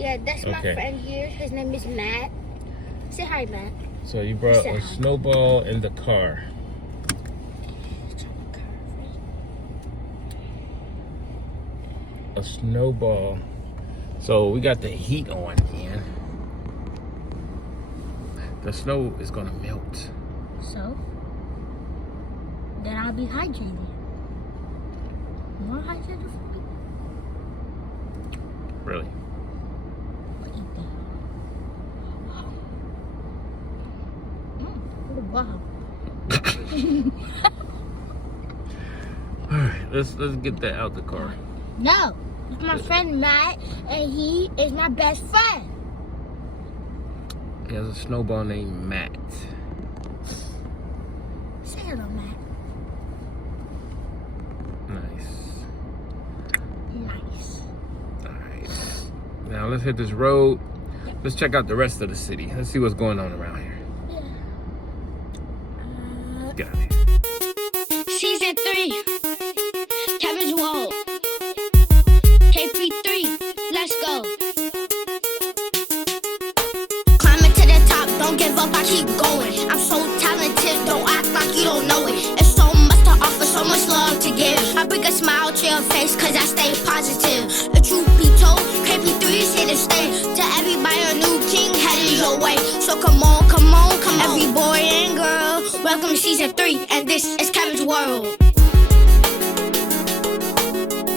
Yeah, that's my friend here. His name is Matt. Say hi, Matt. So you brought a snowball in the car. A snowball. So we got the heat on, man. The snow is gonna melt. So? Then I'll be hydrated. More hydrated for me? Really? What do you think? Wow. Alright, let's get that out the car. No, it's my friend Matt, and he is my best friend. He has a snowball named Matt. Say hello, Matt. Nice. Nice. Alright. Now let's hit this road. Let's check out the rest of the city. Let's see what's going on around here. Yeah. Got it. Season 3. Kevin's World. KP3. Let's go. Climbing to the top, don't give up, I keep going. I'm so talented, don't act like you don't know it. It's so much to offer, so much love to give. I bring a smile to your face, cause I stay positive. The truth be told, KP3 is here to stay. To everybody, a new king headed your way. So come on, come on, come on. Every boy and girl, welcome to season 3, and this is Kevin's World.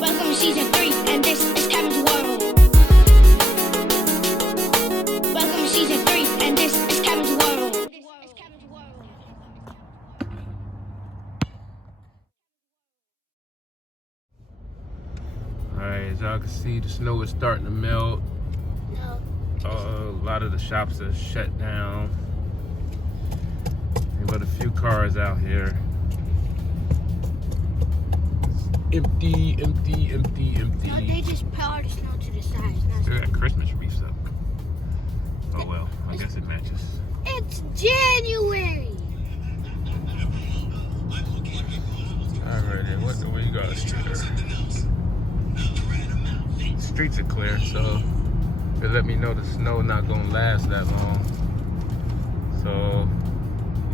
Welcome to season 3, and this is Kevin's World. Welcome to season 3, and this is Kevin's World. Alright, as y'all can see, the snow is starting to melt. No. A lot of the shops are shut down. But a few cars out here. Empty, empty, empty, empty. No, they just piled the snow to the side. Still got Christmas wreaths up. Oh well, I guess it matches. It's January. Alright, then what do we got here? Streets are clear, so they let me know the snow not gonna last that long. So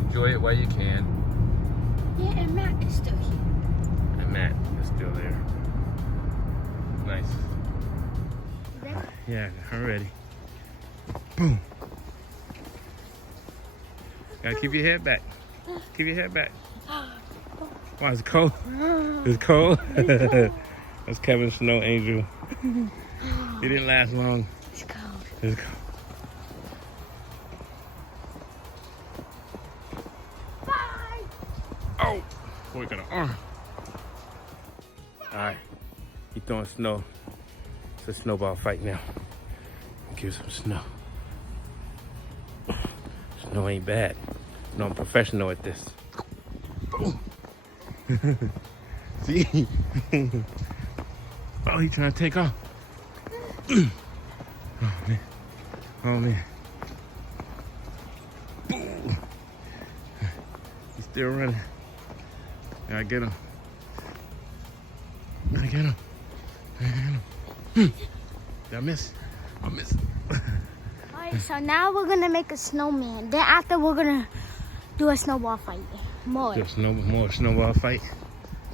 enjoy it while you can. Yeah, and Matt is still here. And Matt is still there. Nice. Yeah, I'm ready. Boom. Gotta keep your head back. Keep your head back. Wow, it's cold. It's cold. That's Kevin's snow angel. It didn't last long. It's cold. It's cold. Bye. Oh, boy, got an arm. All right, he's throwing snow. It's a snowball fight now. Give some snow. Snow ain't bad. No, I'm professional at this. Boom. See? Oh, he trying to take off. Oh man. Oh man. Boom. He's still running. Gotta get him. Gotta get him. Gotta get him. Did I miss? I missed. Alright, so now we're gonna make a snowman. Then after we're gonna do a snowball fight. More. Just more snowball fight.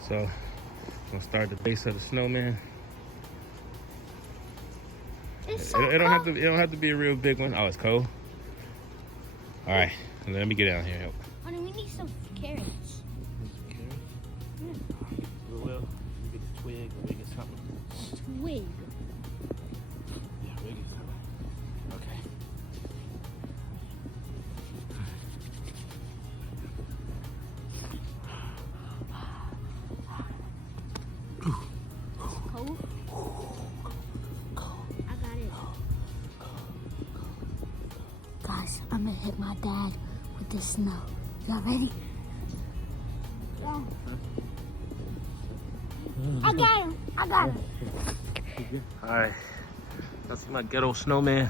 So we'll start the base of the snowman. It's so It don't have to be a real big one. Oh, it's cold. All right, let me get down here. Help. Honey, we need some carrots. Well, we get the twig, we get something. Twig. Yeah, we get something. Okay. Cold? I got it. Guys, I'm gonna hit my dad with this snow. Y'all ready? Yeah. I got him. I got him. All right, that's my ghetto snowman.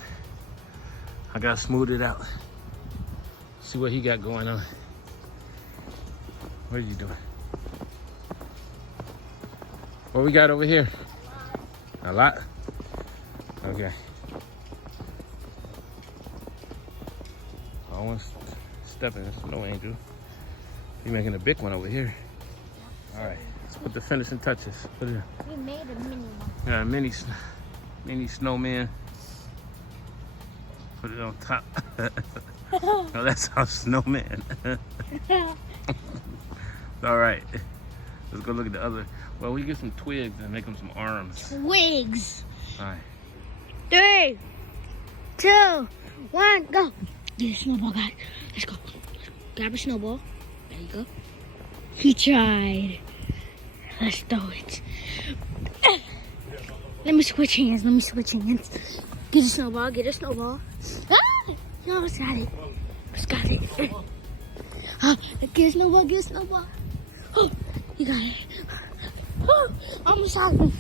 I gotta smooth it out. See what he got going on. What are you doing? What we got over here? A lot? Okay. I want to step in the snow angel. You're making a big one over here. All right, let's put the finishing touches. Put it in. We made a mini one. Yeah, mini snowman. Put it on top. Oh, that's our snowman. All right, let's go look at the other. Well, we get some twigs and make them some arms. Twigs. All right. 3, 2, 1, go. Get a snowball, guys. Let's go. Grab a snowball. There you go. He tried. Let's throw it. Let me switch hands. Get a snowball. Ah! No, it's got it. It's got it. Get a snowball. Oh, you got it. Oh, almost out.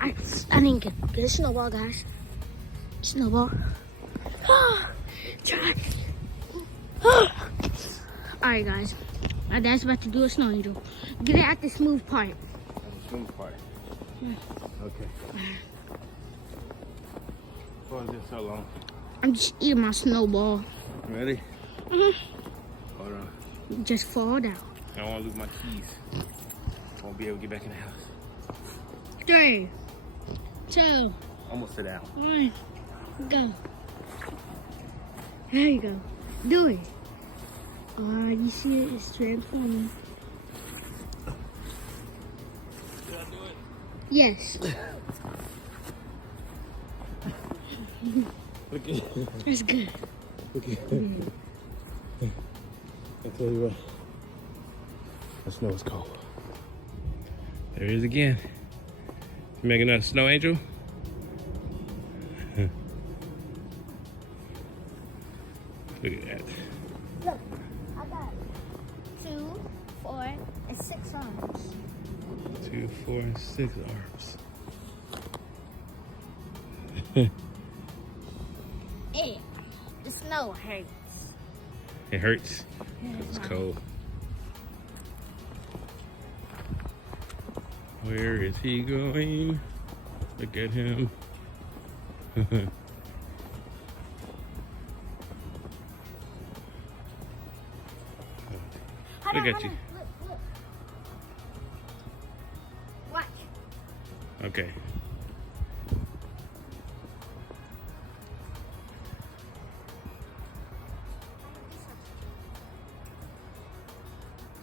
I didn't get a snowball, guys. Snowball. Oh, try. Oh. Alright, guys. My dad's about to do a snow angel. Get it at the smooth part. At the smooth part. Yeah. Okay. What is this so long? I'm just eating my snowball. Ready? Hold on. Just fall down. I don't want to lose my keys. I won't be able to get back in the house. 3, 2, Almost sit down. 1, go. There you go. Do it. You see it? It's transforming. Did I do it? Yes. Look at It's good. Look at I tell you what. The snow is cold. There it is again. You making another snow angel? Look at that. Look, I got 2, 4, and 6 arms. 2, 4, and 6 arms. The snow hurts. It hurts. It's cold. Where is he going? Look at him. Look at you. Look. Watch. Okay.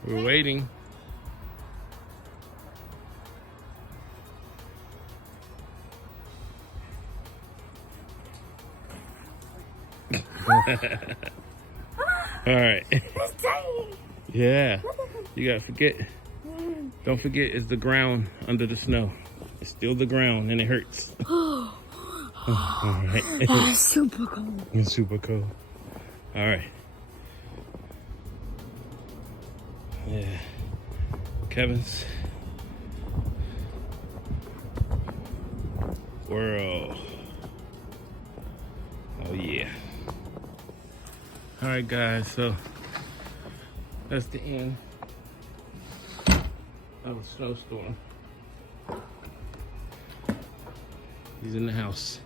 We're waiting. All right. It's tiny. Yeah. You gotta forget. Don't forget, it's the ground under the snow. It's still the ground and it hurts. All right. That's super cold. It's super cold. All right. Yeah. Kevin's world. Oh yeah. All right, guys. So that's the end of a snowstorm. He's in the house.